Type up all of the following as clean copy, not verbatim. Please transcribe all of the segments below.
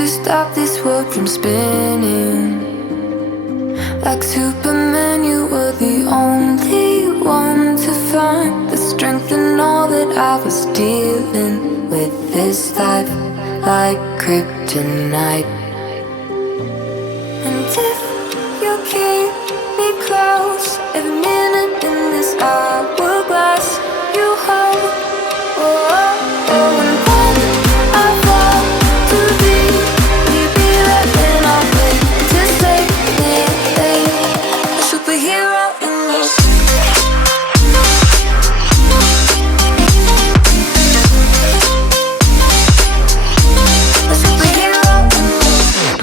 to stop this world from spinning. Like Superman, you were the only one to find the strength in all that I was dealing with this life, like kryptonite. And if you keep me close, every minute in this hourglass you hold. Oh, oh, oh, and when I fall to be, will you be there when I wait to save me? A superhero in your sleep. A superhero in your sleep.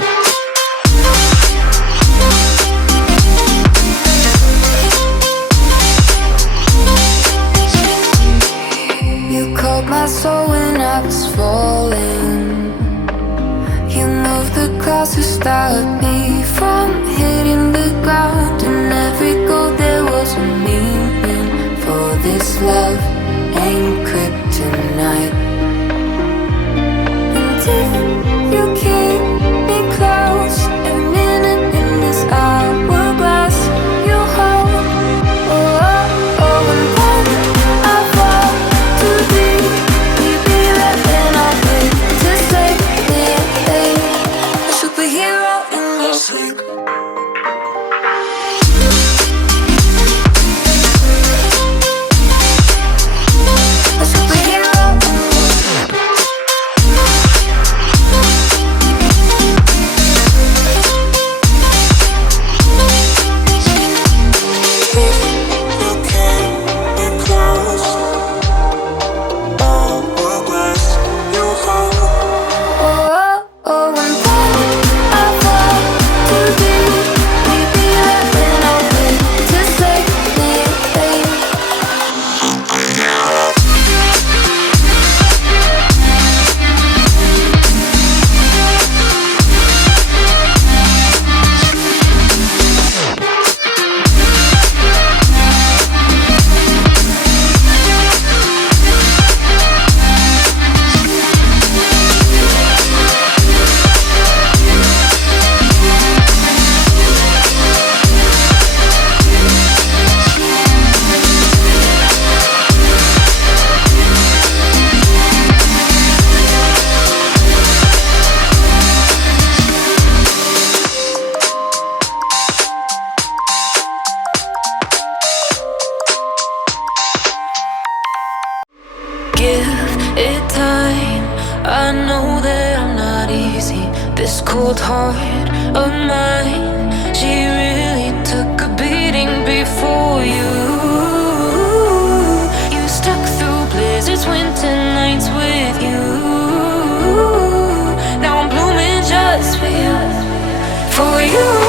You caught my soul when I was falling. You moved the clouds to stop me from hitting the ground. In every goal there was a meaning, for this love ain't kryptonite. And if you keep me close, every minute in this hourglass you hold. Oh, oh, oh, and when I fall to be, will you be there when I wait to save me? A superhero in your sleep. A superhero in your sleep. Oh, oh, oh, and when I fall to be, will you be there when I wait to save me? Give it time. I know that I'm not easy. This cold heart of mine, she really took a beating before you. You stuck through blizzards, winter nights with you. Now I'm blooming just for you, for you.